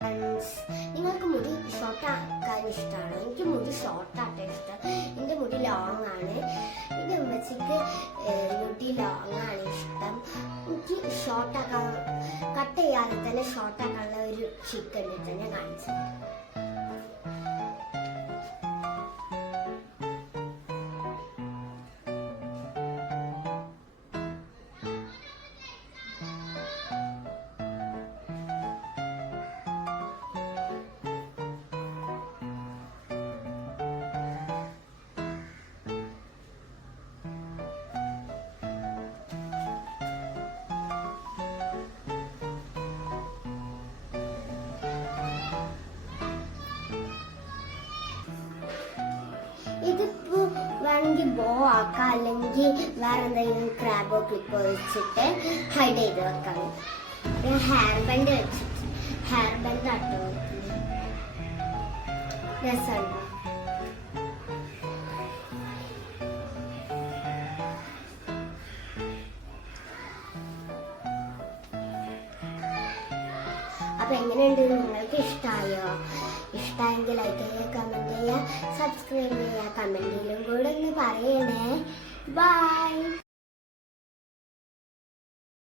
നിങ്ങൾക്ക് മുടി ഷോർട്ട് ആക്കാൻ ഇഷ്ടമാണോ? എനിക്ക് മുടി ഷോർട്ട് ആക്കാൻ ഇഷ്ടം. എൻ്റെ മുടി ലോങ് ആണ്. എൻ്റെ ഉമ്മച്ചിക്ക് മുടി ലോങ് ആണ് ഇഷ്ടം. എനിക്ക് ഷോർട്ട് ആക്കാൻ, കട്ട് ചെയ്യാതെ തന്നെ ഷോർട്ട് ആക്കാനുള്ള ഒരു ചിക്കൻ തന്നെ കാണിച്ചത്. ഇതിപ്പോ വേണമെങ്കിൽ ബോ ആക്കാം, അല്ലെങ്കിൽ വേറെ എന്തെങ്കിലും ക്രാബോ ക്ലിപ്പോ വെച്ചിട്ട് ഹൈഡ് ചെയ്ത് വെക്കാം. ഹെയർ ബാൻഡ് വെച്ചിട്ട് ഹെയർ ബാൻഡ് ആട്ടോ രസമുണ്ടോ? അപ്പൊ എങ്ങനെയുണ്ട്? നിങ്ങൾക്ക് ഇഷ്ടമായോ? ഇഷ്ടമായെങ്കിൽ ലൈക്ക് ചെയ്യുക, കമന്റ് ചെയ്യുക, സബ്സ്ക്രൈബ് ചെയ്യുക. കമന്റിലും കൂടെ ഒന്ന് പറയണേ. ബൈ.